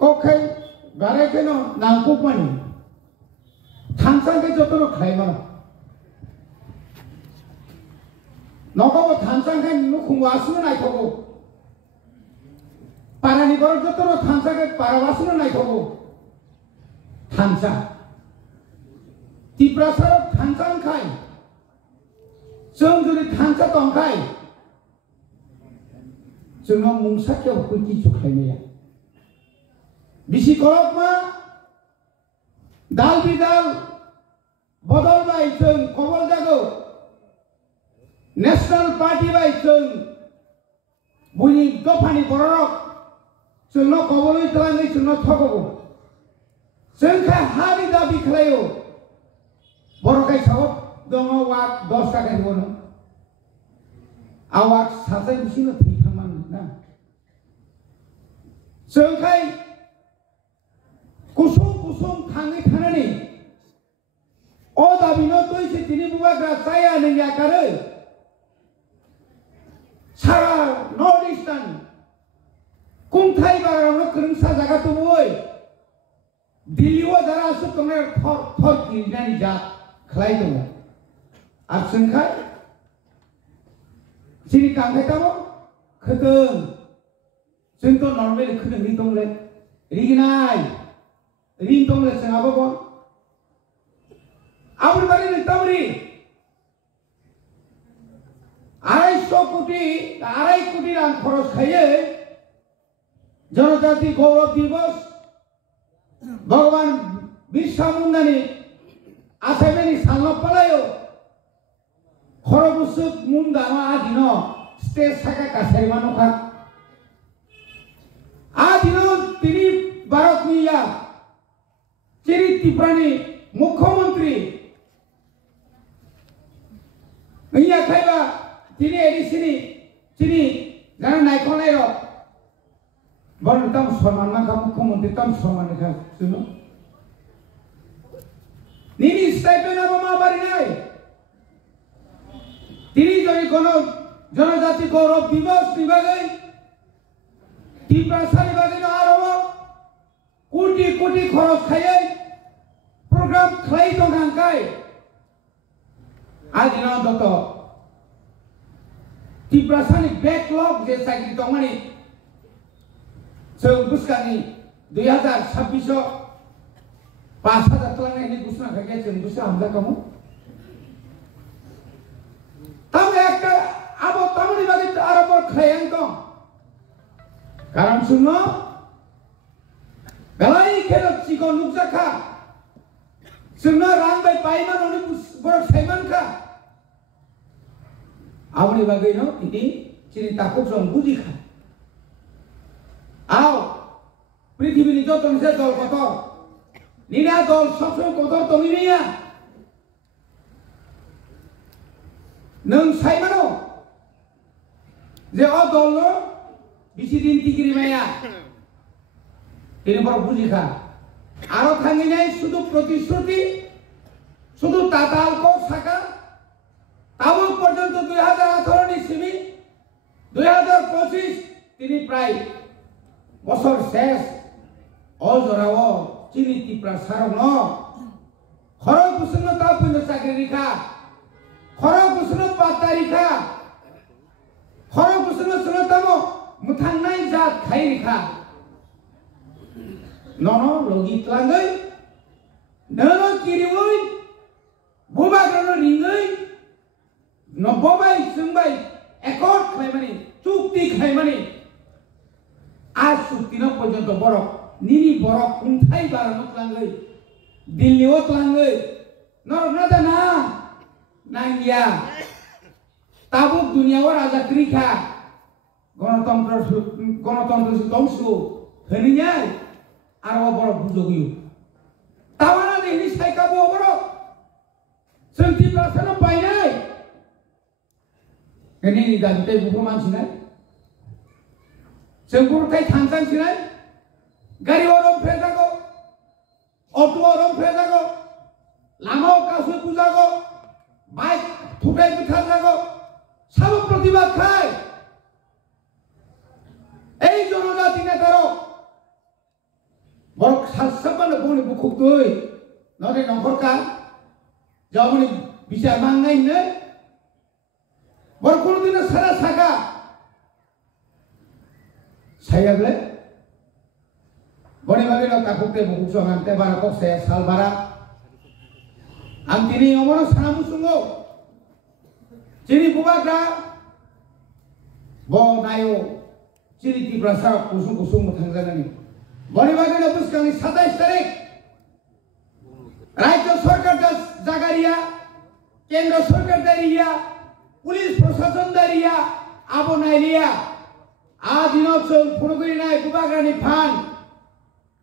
कौखाय बाराय के न नांगौ मानि थांसां के जतनो खायमा नगाव थांसां के नुखुं वासुनो नायथगौ पारानि बर जतनो थांसां के पारावासुनो नायथगौ थांसा तिप्रासार थांसां खाय जों जुदि थांसा दंखाय जोंनाव मुंसाखियाव कुइति सुखायनाया बिसि करकमा दाल बिदाल बदल बाय जों कबल जागौ नेशनल पार्टी बाय जों बुनि दफानि बररक जोंनाव कबलै तलाङै जोंनाव थगौ जोंखा हानि दाबि खालायो बरखाय सावक दङ वाक 10 टाका होनो आवाक साजाय बिसिनो थैखांमान ना जोंखाय कुसुम कुसुम थाङै थानानै अ दाबिनो तैसे तिनि बुबाग्रा जाया नों याकारो सारा नर्थ इस्टार्न कुंथाय बारावनो खोरोंसा जागा दङै दिल्लीआव जारा सुतंनाय थर किरनानि जा खालाय दङ आरो जोंखाय सिरि कांखायताबो खोदों जोंथ' नर्मेल खोदों रि दंले रिगिनाय रिं दंले जोंहाबो बन आबुर बारि नोंतावरि 250 कोटी रां खरच खायो जनजाति गौरव दिवस भगवान बिरसा मुंडानि आसामनि सालना पलायो खरबुसुक मुंडामा आदिनो स्टेज साका कासारिमानोखा आदिनो तिनि भारतनिया चिरि त्रिपुरानि मुख्यमंत्री नैया खायबा तिनि एडिसिनि चिनि जाना नायखनाय र बन तम सन्मान माखा मुख्यमंत्री तम सन्मान खा सुनो निनि स्टाइपेन्ड मा बारिनाय तिनि जनि कोनो जनजाति गौरव दिवस निबागै त्रिपुरासानि बागै आरो कोटी कोटी खरच खायै प्रोग्राम खालाय दंखांखाय आदिनो दत त्रिपुरासानि बैकलॉग जे साइकल दंमानि जों बुस्कानि 2026 5,000 तलांनायनि घोषणा खाय जों बुस्का हमजा कमो तम एक अब तमनि बागै आरो खायन दं कारण सुनो गलाई खेल चिको नुकजाखा जोंना रां बाय पाइमान अनि बर साइमानखा आवनि बागै न इदि चिनि ताकुक जों बुजिखा आओ पृथ्वीनि जतनसे दल कतर निना दल सबसे कतर तमिनिया नों साइमानो जे अ दल बिसि दिन टिगिरि माया ini baru bujikan. Aro thanginya sudah प्रतिश्रुति, sudah tatal ko saka. Tahun पर्यंत 2018 नि सिमी 2025 তিনি প্রায় বছর শেষ অজরাও চিনিতি প্রসারণ খরগ বুসন তা পুন্য চাকরি রেখা খরগ বুসন পাতা রেখা খরগ বুসন সুনতম মুথাंनाय জাত খাই রেখা ननो लगित लांगै ननो किरिवै बुबाग्रनो रिङै नबबाय जोंबाय एकर्ड खायमानि चुक्ति खायमानि आज चुक्तिनो पर्यन्त बरक निनि बरक खुंथाय बारानो लांगै दिल्लीआव लांगै नरनादाना नांगिया ताबुक दुनियाव राजाक्रिखा गणतन्त्र दंसु होनिया आरो बर बुजोगियो तावाना देनि साइका बर जोंति प्रासानो बायनाय एनि दाबिते बुखो मानसिनाय जों बुरखाय थांसांसिनाय गारि अरम फेजागो अटो अरम फेजागो लामाव कासु पुजागो बाइक थुटाय बुथारजागो सब प्रतिबाद खाय এই জনজাতি নেতারা 살사반의 봉이 부콕도이 너네 넌걸까? 저분이 비자 망나 있네? 머리코르드는 살아사가 사야블레? 머리마비로 까국대 부국성한 때바라 꼭세 살바라 암티니 어머나 사나무숭고 지니 부바가 뭐 나요 지리 디브라사 구숭구숭 못한자니 머리마비로 부스강이 사다이스타렉 राज्य सरकार जागारिया केंद्र सरकार दारिया पुलिस प्रशासन दारिया आबो नायलिया आदिनो जों फुरगैनाय गुबाग्रानि फान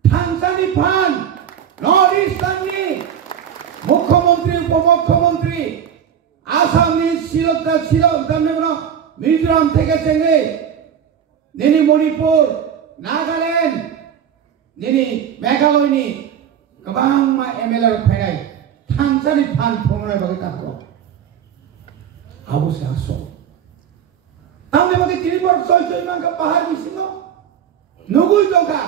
थांसानि फान नर्थ इस्टार्ननि मुख्यमंत्री उपमुख्यमंत्री आसामनि शिलंग मिजोराम থেকে চেঙ্গে নিনি মণিপুর নাগাল্যান্ড নিনি মেঘালয়नि गोबां मा एमएलए फैनाय थांसानि फान फंनाय बागै ताको आबोसे आसो तामने बागै तिरिबर सय मांका पाहाड़ बिसिनो नुगुय दंका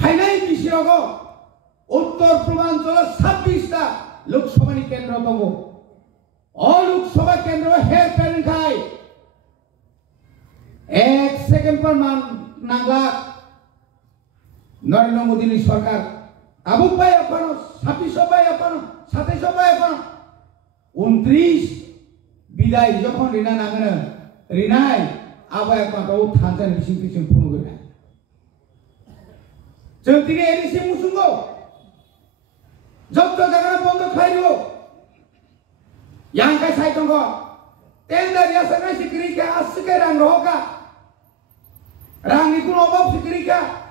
फैनाय बिसिरगो उत्तर पूर्वांचल 26 टा लोकसभानि केन्द्र दङ अ लोकसभा केन्द्र हेर पेन खाय 1 सेकेंड पर नांगला नरेंद्र मोदी सरकार Abu bayar apa? 26 bayar apa? 27 bayar apa? 29 bidai jokon rina nangana rinai abai apa tahu tantan bising punu guna. Jentini edisi musungo, jokto jangan pondok kayu, yang kai saya tunggu, tenda dia sangat sikirika asike rang rohka, rang ikut obab sikirika.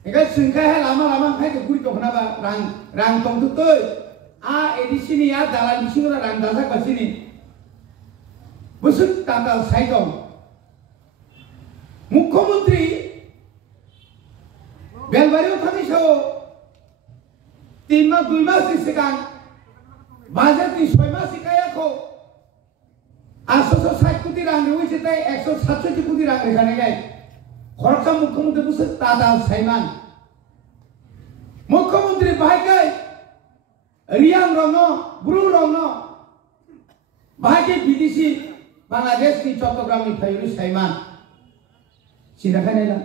Ikan singkai lama kai tu kuri tokna ba rang tong tu tu a edisi ni ya dalam bising orang rang dasar basi ni busuk tanda saya tong मुख्यमंत्री बेलबारियाव थांनाय समाव 3 मास 2 मासनि सिगां बाजेटनि 6 मास सिगाङाखौ 860 कोटी रां होइसेथाय 167 कोटी रां रेखानाय खरसा मुख्यमंत्री बुसु तादा साइमान मुख्यमंत्री बाहायकै रियां रंनो ब्रु रंनो बाहायकै विदेशी बांग्लादेशनि चट्टग्रामनि फायरि साइमान सिनाखानायला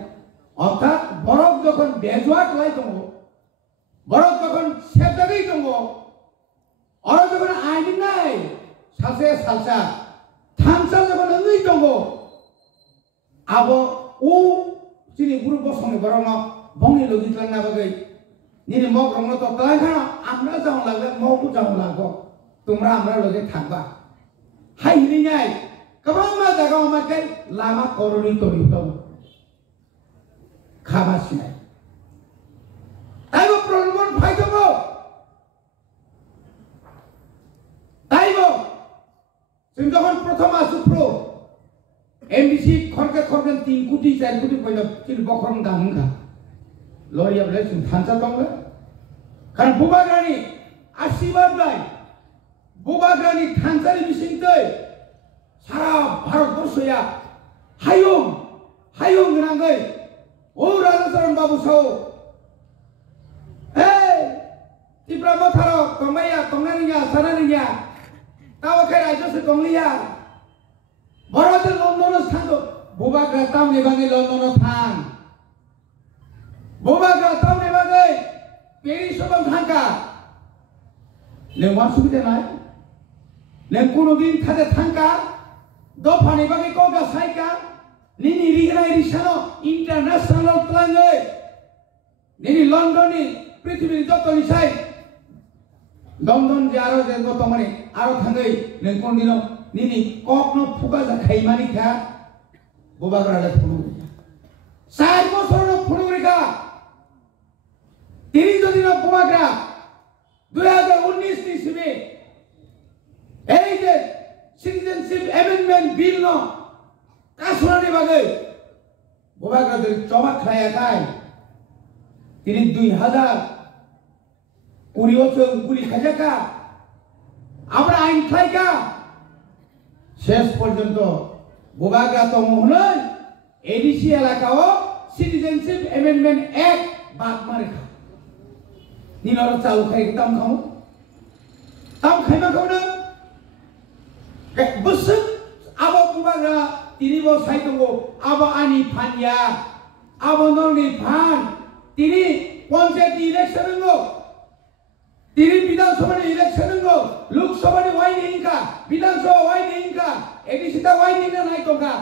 अर्थात बरफ जखन बेजुवाट लाई दङ बरफ जखन सेबजागै दङ अर जखन आइनाय सासे सालसा थामसा जखन ओङै दङ आबो उ सिनि गुरु बसंनि बरनो बंनि लगितलांना बागै निनि मग रंनो तो तलांखाना आमरा जाव लागले मगु जाव लागो तुमरा आमरा लगे थांबा हाय हिरिनाय गोबां मा जागाव माके लामा करनि तरि दं खाबासिनाय ताइबो प्रलम्बन फाइदोबो ताइबो जों जखन प्रथम आसुप्रो एमबीसी खरके 3 कोटी 4 कोटी पहिला किन बखरम दामखा लरियाबले जों थांसा दंले कारण बुबाग्रानि आशीर्वादलाय बुबाग्रानि थांसानि बिसिंतै सारा भारत बर्षया हायुं गोनाङै ओ राजाचरण बाबु साव ए तिब्रा मथारो तंबाया तंनानिया सानानिया तावखे रायजोसे तंलिया भारत लंडन थांगो बुबाग्रा टाउननि बागै लंडन थां बुबाग्रा टाउननि बागै पेरिसआव थांगा नों मा सुबिदा नाय नों कोनोदिन थादे थांगा दफानि बागै कगा साइका निनि रिगनाय रिसानो इंटरनेशनल प्लानै निनि लंडननि पृथ्वीनि जतनि साइ लंडन जे आरो जे गतमानि आरो थाङै नों कोनदिनो निनि ककनो फुगा जाखाइमानि खा बुबाग्राले फुनु 4 बছरनो फुनुरिका तिनि जदिनो बुबाग्रा 2019 नि सिमे এই যে সিটিজেনশিপ অ্যামেন্ডমেন্ট বিল ন কাসুরানি বাগৈ বুবাগ্রাদের জবাব খায়াকাই তিনি 2020 বছর গুলি খাজাকা আমরা আইন খাইকা শেষ পর্যন্ত বুবাগ্রা তো মহলই এডিসি এলাকাও সিটিজেনশিপ অ্যামেন্ডমেন্ট অ্যাক্ট बात मारे खा निनर चालू खाई तम खाइमा खाउनो बसुक आबो बुबाग्रा तिनि बो साइतंगो आबो आनि फानिया आबो नरनि फान तिनि पंचायत इलेक्शन गो तिनि विधानसभा इलेक्शन गो लोकसभा वाइनिंग का विधानसभा वाइनिंग का एडिसिता वाइनिंग ना नाइ तोका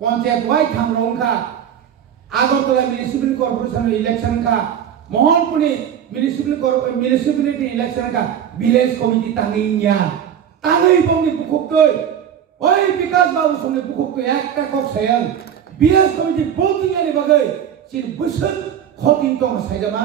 पंचायत वाइ थांगरं का आगरतला म्युनिसिपल कॉर्पोरेशन इलेक्शन का मोहनपुरी म्युनिसिपलिटी इलेक्शन का विलेज कमिटी तांगिया तांगै बंनि बुखुकै ओइ विकास बाबू संगे बुखुकै एकटा कक सायं विलेज कमिटी बोटिंगनि बागै सिर बोसोर खतिं दं सायजामा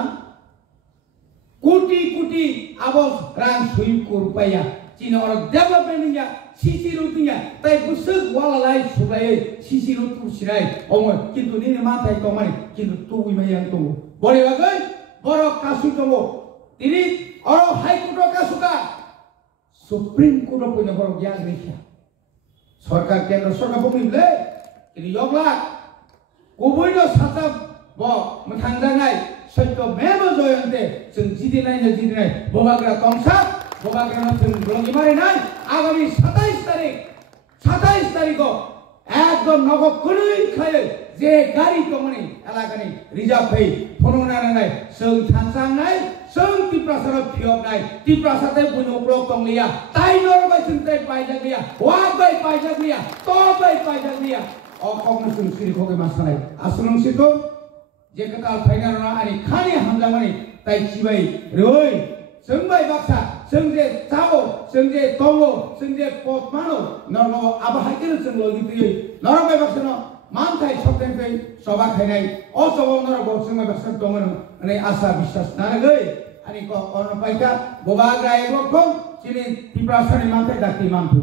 कोटी आबो रां सुइप को रुपया चिन और डेवलपमेंट या सीसी रोड या ताई बोसोर वालालाय सुलाय सीसी रोड कुसिराय ओमो किन्तु निने माथाय तो माने किन्तु तुइ मायां तो बरे बागै बरो कासु दंगो तिनि और हाई कोर्ट कासुका सुप्रीम कोर्ट पयनो बरो ग्यान रेखा सरकार केंद्र सरकार बुंनिले तिनि यगला गुबैनो साथा ब मोथांजानाय सत्य मेव जयन्ते जों जिदिनाय बबाग्रा तंसा बबाग्रा जों रंगिमारिनाय आगामी 27 तारिखो एकदम नगद कुनै खाय जे गारि दंमोन एलाकानि रिजार्भ फै फननानै जों थांसांनाय जों तिप्रासार फियबनाय तिप्रासाते बुनोब्लक दंलिया ताइनर बायथिंते पाइजागलिया वाबाय पाइजागलिया तबाय पाइजागलिया अकमन जों सिरिखोगे मासानाय आसुलंसितो जे कताल फाइनारना आनि खानि हामजामानि ताइखिबाय रय जोंबाय बाक्सा जों जे चाबो जों जे दंगो जों जे पटमानो नरगो आबाहायकेन जों लगितयै नरबाय बाक्सानो मानथाय सप्तेनफै सभा खायनाय अ सभा नरगो जोंबाय बाक्सा दंगो नै आशा विश्वास नारगै आनि को अनपाइका बबाग्रा एगोखौ चिनि तिप्रासानि मानथाय दाति मानथु